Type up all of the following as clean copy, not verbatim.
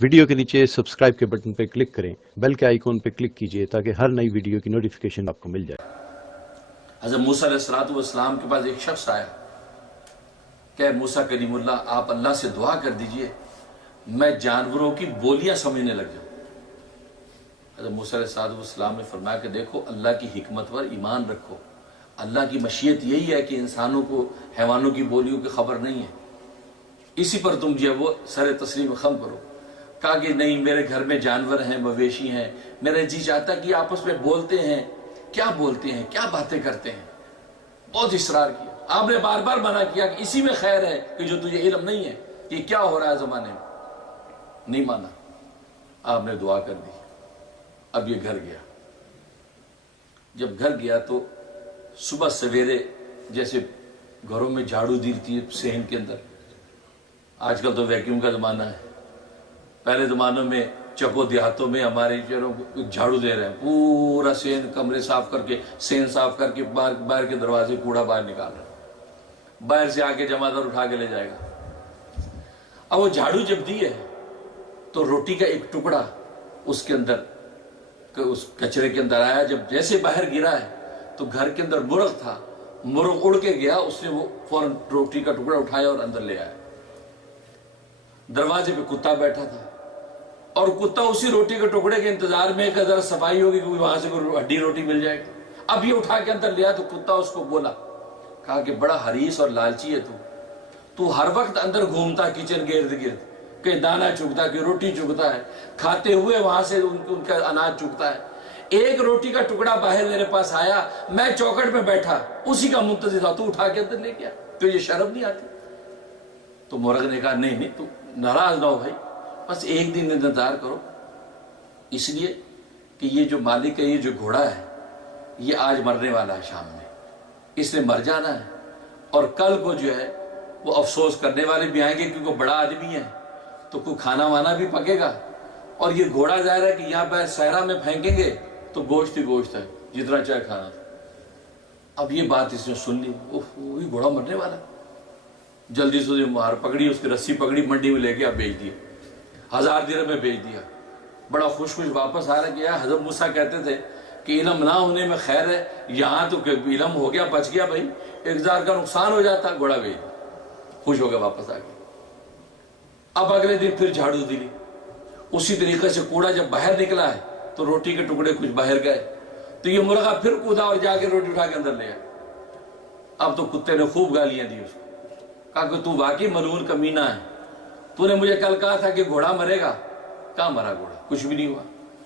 Video کے نیچے subscribe کے بٹن پہ کلک کریں، بیل کے آئیکن پہ کلک کیجئے تاکہ ہر نئی ویڈیو کی نوٹیفیکیشن آپ کو مل جائے۔ حضرت موسیٰ علیہ السلام کے پاس ایک شخص آیا کہ موسیٰ کلیم اللہ آپ اللہ سے دعا کر دیجئے میں جانوروں کی بولیاں سمجھنے لگ جاؤں۔ حضرت موسیٰ علیہ السلام نے فرمایا کہ دیکھو اللہ کی حکمت پر ایمان رکھو، اللہ کی مشیت یہی ہے کہ انسانوں کو حیوانوں کی بولیوں کی خبر نہیں ہے، اسی پر تم جو ہے وہ سر تسلیم خم کرو۔ کہا کہ نہیں میرے گھر میں جانور ہیں، مویشی ہیں، میرا جی چاہتا کہ آپس میں بولتے ہیں، کیا بولتے ہیں، کیا باتیں کرتے ہیں۔ بہت اصرار کیا، آپ نے بار بار منع کیا کہ اسی میں خیر ہے کہ جو تجھے علم نہیں ہے کہ کیا ہو رہا ہے زمانے میں، نہیں مانا۔ آپ نے دعا کر دی۔ اب یہ گھر گیا، جب گھر گیا تو صبح سویرے جیسے گھروں میں جھاڑو دیتی ہے صحن کے اندر، آج کل تو ویکیوم کا زمانہ ہے، پہلے زمانوں میں چکو دیہاتوں میں ہمارے جھاڑو دے رہے ہیں، پورا صحن کمرے صاف کر کے، صحن صاف کر کے باہر کے دروازے کوڑا باہر نکال رہے ہیں، باہر سے آ کے جمع دار اٹھا کے لے جائے گا۔ اب وہ جھاڑو جب دی ہے تو روٹی کا ایک ٹکڑا اس کے اندر، اس کچرے کے اندر آیا، جب جیسے باہر گرا ہے تو گھر کے اندر مرغ تھا، مرغ اڑ کے گیا، اس نے وہ فوراً روٹی کا ٹکڑا اٹھایا اور اندر لے آیا۔ دروازے پہ کتا بیٹھا تھا اور کتا اسی روٹی کے ٹکڑے کے انتظار میں کہ ذرا صفائی ہوگی کہ وہاں سے کوئی ہڈی روٹی مل جائے گی۔ اب یہ اٹھا کے اندر لیا تو کتا اس کو بولا، کہا کہ بڑا حریص اور لالچی ہے تو ہر وقت اندر گھومتا کچن گرد گرد، کہ دانا چگتا کہ روٹی چگتا ہے، کھاتے ہوئے وہاں سے ان کا اناج چگتا ہے۔ ایک روٹی کا ٹکڑا باہر میرے پاس آیا، میں چوکٹ میں بیٹھا اسی کا منتظر تھا، تو اٹھا کے اندر لے گیا، تو یہ شرم نہیں آتی؟ تو مرغ نے کہا نہیں تو ناراض نہ ہو بھائی، بس ایک دن انتظار کرو، اس لیے کہ یہ جو مالک ہے، یہ جو گھوڑا ہے، یہ آج مرنے والا ہے، شام میں اس نے مر جانا ہے، اور کل کو جو ہے وہ افسوس کرنے والے بھی آئیں گے کیونکہ بڑا آدمی ہے تو کوئی کھانا وانا بھی پکے گا، اور یہ گھوڑا ظاہر ہے کہ یہاں پہ صحرا میں پھینکیں گے تو گوشت ہی گوشت ہے، جتنا چاہے کھانا تھا۔ اب یہ بات اس نے سن لی، یہ گھوڑا مرنے والا، جلدی سے مار پکڑی، اس کی رسی پکڑی، منڈی میں لے کے اب بیچ دیا، 1000 درہم میں بیچ دیا۔ بڑا خوش واپس آ رہا گیا۔ حضرت موسیٰ کہتے تھے کہ علم نہ ہونے میں خیر ہے، یہاں تو علم ہو گیا، بچ گیا بھائی، 1000 کا نقصان ہو جاتا، گھوڑا بیچ دیا، خوش ہو گیا واپس آ گیا۔ اب اگلے دن پھر جھاڑو دی، اسی طریقے سے کوڑا جب باہر نکلا ہے تو روٹی کے ٹکڑے کچھ باہر گئے، تو یہ مرغا پھر کودا اور جا کے روٹی اٹھا کے اندر لے آیا۔ اب تو کتے نے خوب گالیاں دی اس کو، کہا کہ تو واقعی ملعون کمینہ ہے، تو نے مجھے کل کہا تھا کہ گھوڑا مرے گا، کہاں مرا گھوڑا؟ کچھ بھی نہیں ہوا،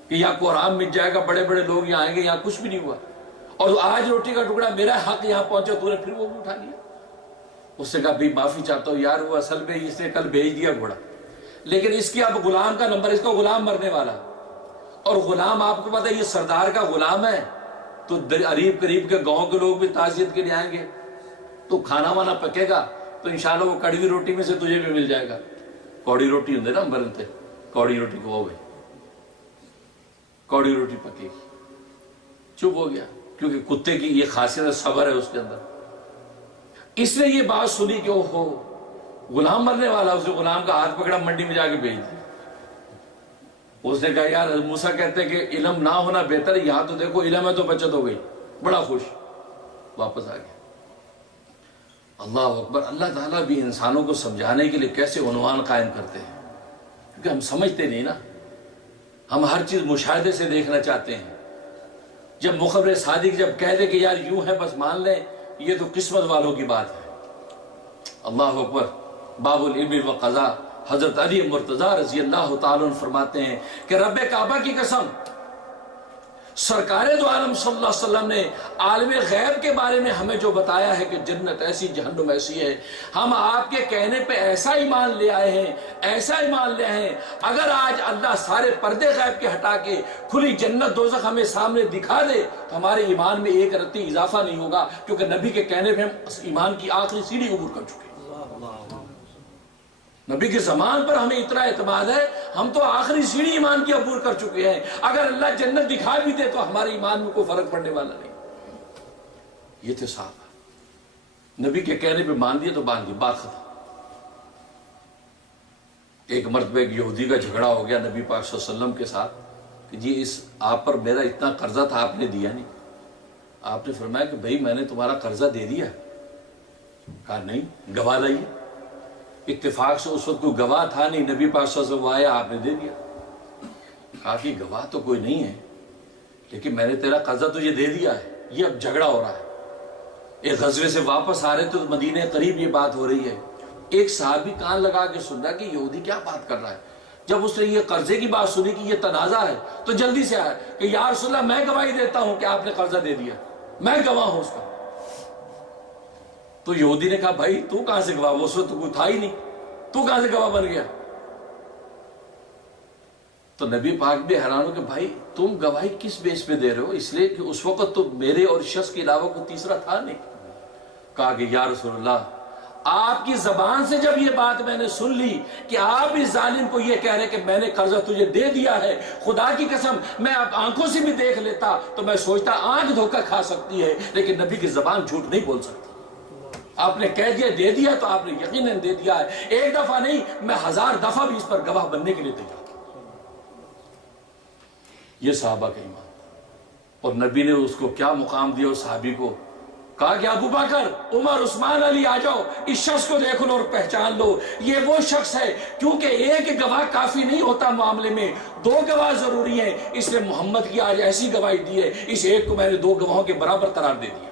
کہ یہاں کوہرام مٹ جائے گا، بڑے بڑے لوگ یہاں آئیں گے، یہاں کچھ بھی نہیں ہوا، اور آج روٹی کا ٹکڑا میرا حق یہاں پہنچا، تو نے پھر وہ بھی اٹھا لیا۔ اس نے کہا بھی معافی چاہتا ہوں یار، وہ اصل میں اس نے کل بھیج دیا گھوڑا، لیکن اس کی اب غلام کا نمبر، اس کا غلام مرنے والا، اور غلام آپ کو پتا ہے یہ سردار کا غلام ہے، تو قریب قریب کے گاؤں کے لوگ بھی تعزیت کے لیے آئیں گے، تو کھانا وانا پکے گا تو انشاءاللہ وہ کڑوی روٹی میں سے تجھے بھی مل جائے گا۔ کوڑی روٹی ہوندے نا بنتے، کوڑی روٹی کو ہو گئی، کوڑی روٹی پکے گی، چپ ہو گیا، کیونکہ کتے کی یہ خاصیت صبر ہے اس کے اندر۔ اس نے یہ بات سنی کہ اوہو غلام مرنے والا، اس نے غلام کا ہاتھ پکڑا، منڈی میں جا کے بیچ دیا۔ اس نے کہا یار موسیٰ کہتے ہیں کہ علم نہ ہونا بہتر ہے، یہاں تو دیکھو علم ہے تو بچت ہو گئی، بڑا خوش، واپس آ گیا۔ اللہ اکبر۔ اللہ تعالیٰ بھی انسانوں کو سمجھانے کے لیے کیسے عنوان قائم کرتے ہیں، کیونکہ ہم سمجھتے نہیں نا، ہم ہر چیز مشاہدے سے دیکھنا چاہتے ہیں۔ جب مخبر صادق جب کہہ دے کہ یار یوں ہے بس مان لیں، یہ تو قسمت والوں کی بات ہے۔ اللہ اکبر۔ باب العلم والقضاء، حضرت علی مرتضیٰ رضی اللہ تعالیٰ عنہ فرماتے ہیں کہ رب کعبہ کی قسم، سرکار دو عالم صلی اللہ علیہ وسلم نے عالم غیب کے بارے میں ہمیں جو بتایا ہے کہ جنت ایسی جہنم ایسی ہے، ہم آپ کے کہنے پہ ایسا ایمان لے آئے ہیں، ایسا ایمان لے آئے ہیں، اگر آج اللہ سارے پردے غیب کے ہٹا کے کھلی جنت دوزخ ہمیں سامنے دکھا دے تو ہمارے ایمان میں ایک رتی اضافہ نہیں ہوگا، کیونکہ نبی کے کہنے پہ ہم ایمان کی آخری سیڑھی عبور کر چکے ہیں۔ نبی کے زمان پر ہمیں اتنا اعتماد ہے، ہم تو آخری سیڑھی ایمان کی عبور کر چکے ہیں، اگر اللہ جنت دکھا بھی دے تو ہمارے ایمان میں کوئی فرق پڑنے والا نہیں۔ یہ تو صاحب نبی کے کہنے پہ مان دیے تو باندھ دی، بات ختم۔ ایک مرتبہ ایک یہودی کا جھگڑا ہو گیا نبی پاک صلی اللہ علیہ وسلم کے ساتھ کہ جی آپ پر میرا اتنا قرضہ تھا آپ نے دیا نہیں. آپ نے فرمایا کہ بھائی میں نے تمہارا قرضہ دے دیا. کہا نہیں, گواہ لائیے. اتفاق سے اس وقت کوئی گواہ تھا نہیں, نبی پاک صلی اللہ علیہ وسلم آیا, آپ نے دے دیا. کہا کہ گواہ تو کوئی نہیں ہے لیکن میں نے تیرا قرضہ تجھے دے دیا ہے. یہ اب جھگڑا ہو رہا ہے, ایک غزوے سے واپس آ رہے تو مدینہ قریب یہ بات ہو رہی ہے. ایک صحابی کان لگا کے سن رہا کہ یہودی کیا بات کر رہا ہے. جب اس نے یہ قرضے کی بات سنی کہ یہ تنازع ہے تو جلدی سے آیا کہ یا رسول اللہ میں گواہی دیتا ہوں کہ آپ نے قرضہ دے دیا, میں گواہ ہوں اس کا. تو یہودی نے کہا بھائی تو کہاں سے گواہ, اس وقت تو کوئی تھا ہی نہیں, تو کہاں سے گواہ بن گیا. تو نبی پاک بھی حیران ہو کہ بھائی تم گواہی کس بیس پہ دے رہے ہو, اس لیے کہ اس وقت تو میرے اور شخص کے علاوہ کوئی تیسرا تھا نہیں. کہا کہ یا رسول اللہ آپ کی زبان سے جب یہ بات میں نے سن لی کہ آپ اس ظالم کو یہ کہہ رہے کہ میں نے قرضہ تجھے دے دیا ہے, خدا کی قسم میں اب آنکھوں سے بھی دیکھ لیتا تو میں سوچتا آنکھ دھوکہ کھا سکتی ہے لیکن نبی کی زبان جھوٹ نہیں بول سکتی. آپ نے کہہ دیا دے دیا تو آپ نے یقیناً دے دیا ہے, ایک دفعہ نہیں میں 1000 دفعہ بھی اس پر گواہ بننے کے لیے تیار. یہ صحابہ کا ایمان. اور نبی نے اس کو کیا مقام دیا اس صحابی کو, کہا کہ ابو بکر, عمر, عثمان, علی آ جاؤ, اس شخص کو دیکھ لو اور پہچان لو, یہ وہ شخص ہے. کیونکہ ایک گواہ کافی نہیں ہوتا معاملے میں, 2 گواہ ضروری ہیں. اس نے محمد کی آج ایسی گواہی دی ہے, اس ایک کو میں نے 2 گواہوں کے برابر قرار دے دیا.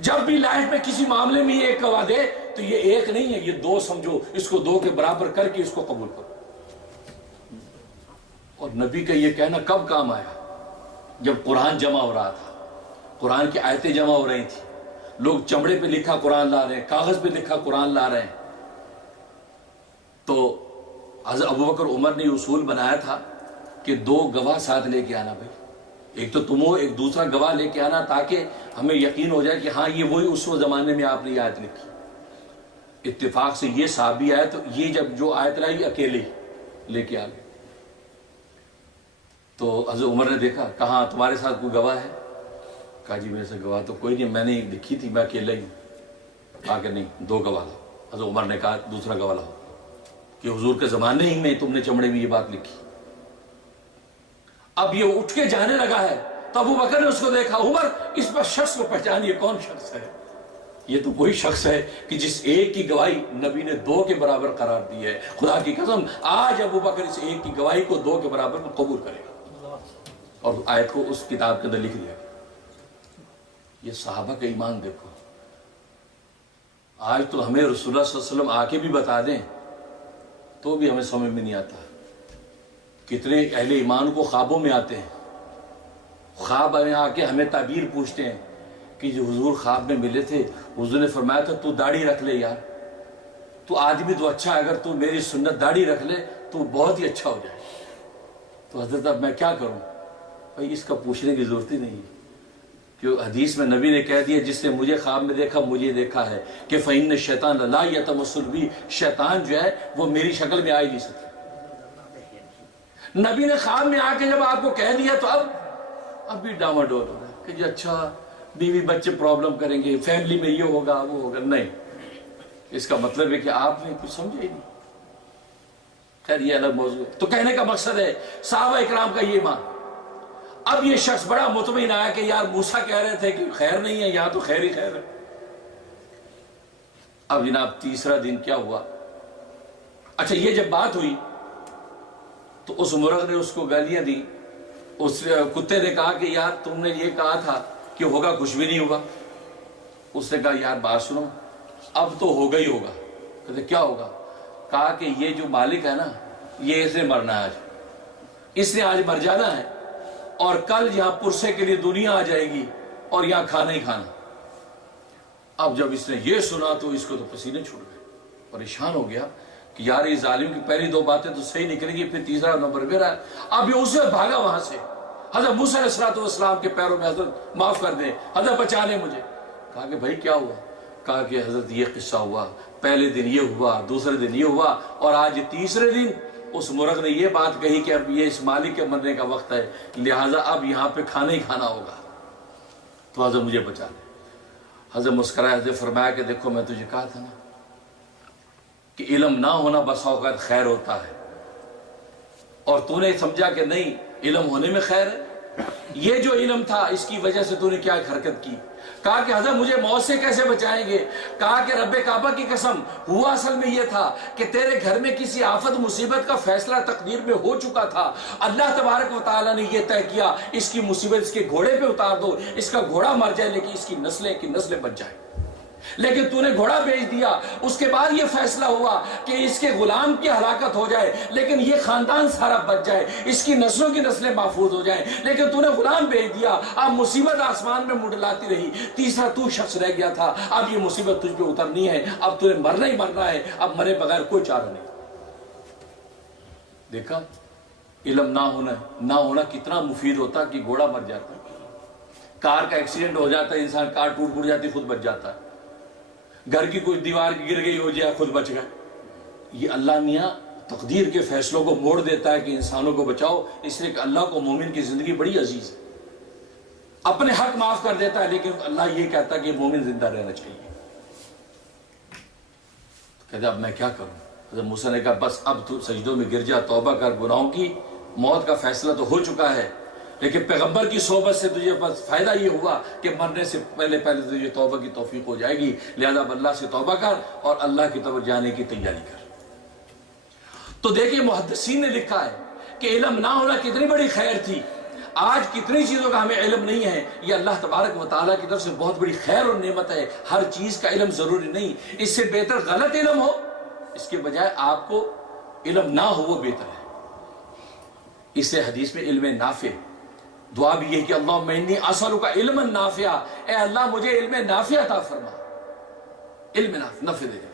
جب بھی لائف میں کسی معاملے میں یہ ایک گواہ دے تو یہ ایک نہیں ہے, یہ 2 سمجھو, اس کو 2 کے برابر کر کے اس کو قبول کرو. اور نبی کا یہ کہنا کب کام آیا, جب قرآن جمع ہو رہا تھا, قرآن کی آیتیں جمع ہو رہی تھی, لوگ چمڑے پہ لکھا قرآن لا رہے ہیں, کاغذ پہ لکھا قرآن لا رہے ہیں. تو حضرت ابو بکر عمر نے یہ اصول بنایا تھا کہ 2 گواہ ساتھ لے کے آنا. بھائی ایک تو تم ہو, ایک دوسرا گواہ لے کے آنا تاکہ ہمیں یقین ہو جائے کہ ہاں یہ وہی اس زمانے میں آپ نے یہ آیت لکھی. اتفاق سے یہ صحابی آئے تو یہ جب جو آیت لائی اکیلے لے کے آ گئے. تو حضرت عمر نے دیکھا, کہاں تمہارے ساتھ کوئی گواہ ہے؟ کہا جی میرے سے گواہ تو کوئی نہیں, میں نے لکھی تھی, میں اکیلا ہی ہوں. کہا کہ نہیں 2 گواہ لاؤ. حضرت عمر نے کہا دوسرا گواہ لاؤ کہ حضور کے زمانے ہی میں تم نے چمڑے میں یہ بات لکھی. اب یہ اٹھ کے جانے لگا ہے تو ابو بکر نے اس کو دیکھا, عمر اس پر شخص کو پہچانیے کون شخص ہے. یہ تو وہی شخص ہے کہ جس ایک کی گواہی نبی نے 2 کے برابر قرار دی ہے. خدا کی قسم آج ابو بکر اس ایک کی گواہی کو 2 کے برابر قبول کرے گا. اور آیت کو اس کتاب کے اندر لکھ دیا. یہ صحابہ کا ایمان دیکھو. آج تو ہمیں رسول اللہ صلی اللہ علیہ وسلم آ کے بھی بتا دیں تو بھی ہمیں سمجھ میں نہیں آتا. کتنے اہل ایمان کو خوابوں میں آتے ہیں, خواب میں آ کے ہمیں تعبیر پوچھتے ہیں کہ جو حضور خواب میں ملے تھے, حضور نے فرمایا تھا تو داڑھی رکھ لے یار, تو آدمی تو اچھا ہے, اگر تو میری سنت داڑھی رکھ لے تو بہت ہی اچھا ہو جائے. تو حضرت اب میں کیا کروں؟ بھائی اس کا پوچھنے کی ضرورت ہی نہیں ہے, کہ حدیث میں نبی نے کہہ دیا جس نے مجھے خواب میں دیکھا مجھے دیکھا ہے, کہ فَإِنَّ الشَّيْطَانَ لَا يَتَمَثَّلُ بِي, شیطان جو ہے وہ میری شکل میں آ ہی نہیں سکتا. نبی نے خواب میں آ کے جب آپ کو کہہ دیا تو اب بھی ڈاواڈول ہو رہا ہے کہ جی اچھا بیوی بچے پرابلم کریں گے, فیملی میں یہ ہوگا وہ ہوگا. نہیں, اس کا مطلب ہے کہ آپ نے کچھ سمجھا ہی نہیں. خیر یہ الگ موضوع ہے. تو کہنے کا مقصد ہے صحابہ اکرام کا یہ ایمان. اب یہ شخص بڑا مطمئن آیا کہ یار موسیٰ کہہ رہے تھے کہ خیر نہیں ہے, یہاں تو خیر ہی خیر ہے. اب جناب تیسرا دن کیا ہوا, اچھا یہ جب بات ہوئی تو اس مرغ نے اس کو گالیاں دی. اس کتے نے کہا کہ یار تم نے یہ کہا تھا کہ ہوگا, کچھ بھی نہیں ہوگا. اس نے کہا یار بات سنو, اب تو ہوگا ہی ہوگا. کہتے کیا ہوگا؟ کہا کہ یہ جو مالک ہے نا یہ اس نے مرنا ہے, آج اس نے آج مر جانا ہے, اور کل یہاں پرسے کے لیے دنیا آ جائے گی اور یہاں کھانا ہی کھانا. اب جب اس نے یہ سنا تو اس کو تو پسینے چھوڑ گئے, پریشان ہو گیا کہ یار یہ ظالم کی پہلی 2 باتیں تو صحیح نکلیں گی, پھر تیسرا نمبر میرا ہے. اب یہ اسے بھاگا وہاں سے. حضرت موسیٰ علیہ السلام کے پیروں میں, حضرت معاف کر دیں, حضرت بچا لیں مجھے. کہا کہ بھائی کیا ہوا؟ کہا کہ حضرت یہ قصہ ہوا, پہلے دن یہ ہوا, دوسرے دن یہ ہوا, اور آج تیسرے دن اس مرغ نے یہ بات کہی کہ اب یہ اس مالک کے مرنے کا وقت ہے, لہٰذا اب یہاں پہ کھانا ہی کھانا ہوگا, تو حضرت مجھے بچا لے. حضرت مسکرائے, حضرت فرمایا کہ دیکھو میں تجھے کہا تھا نا کہ علم نہ ہونا بس اوقات خیر ہوتا ہے، اور تو نے سمجھا کہ نہیں علم ہونے میں خیر ہے۔ یہ جو علم تھا اس کی وجہ سے تو نے کیا حرکت کی؟ کہا کہ حضرت مجھے موت سے کیسے بچائیں گے؟ کہا کہ رب کعبہ کی قسم، ہوا اصل میں یہ تھا کہ تیرے گھر میں کسی آفت مصیبت کا فیصلہ تقدیر میں ہو چکا تھا، اللہ تبارک و تعالیٰ نے یہ طے کیا اس کی مصیبت اس کے گھوڑے پہ اتار دو، اس کا گھوڑا مر جائے لیکن اس کی نسلیں بچ جائیں۔ لیکن تو نے گھوڑا بیچ دیا، اس کے بعد یہ فیصلہ ہوا کہ اس کے غلام کی ہلاکت ہو جائے لیکن یہ خاندان سارا بچ جائے، اس کی نسلوں کی نسلیں محفوظ ہو جائیں، لیکن تو نے غلام بیچ دیا، اب مصیبت آسمان میں منڈلاتی رہی، تیسرا تو شخص رہ گیا تھا، اب یہ مصیبت تجھ پہ اترنی ہے، اب تو نے مرنا ہی مرنا ہے، اب مرے بغیر کوئی چارہ نہیں۔ دیکھا علم نہ ہونا کتنا مفید ہوتا کہ گھوڑا مر جاتا، کار کا ایکسیڈنٹ ہو جاتا ہے، انسان کار ٹوٹ جاتی خود بچ جاتا ہے، گھر کی کوئی دیوار گر گئی ہو جائے خود بچ گئے۔ یہ اللہ میاں تقدیر کے فیصلوں کو موڑ دیتا ہے کہ انسانوں کو بچاؤ، اس لیے کہ اللہ کو مومن کی زندگی بڑی عزیز ہے، اپنے حق معاف کر دیتا ہے لیکن اللہ یہ کہتا ہے کہ مومن زندہ رہنا چاہیے۔ کہتا اب میں کیا کروں؟ حضرت موسیٰ نے کہا بس اب تو سجدوں میں گر جا، توبہ کر گناہوں کی، موت کا فیصلہ تو ہو چکا ہے، لیکن پیغمبر کی صحبت سے تجھے بس فائدہ یہ ہوا کہ مرنے سے پہلے تجھے توبہ کی توفیق ہو جائے گی، لہذا اب اللہ سے توبہ کر اور اللہ کی طرف جانے کی تیاری کر۔ تو دیکھیں محدثین نے لکھا ہے کہ علم نہ ہونا کتنی بڑی خیر تھی۔ آج کتنی چیزوں کا ہمیں علم نہیں ہے، یہ اللہ تبارک و تعالیٰ کی طرف سے بہت بڑی خیر اور نعمت ہے۔ ہر چیز کا علم ضروری نہیں، اس سے بہتر غلط علم ہو، اس کے بجائے آپ کو علم نہ ہو وہ بہتر ہے۔ اس سے حدیث میں علم نافع، دعا بھی یہ کہ اللہم انی اسألک علما نافعا، اے اللہ مجھے علم نافع عطا فرما، علم نافع دے دے۔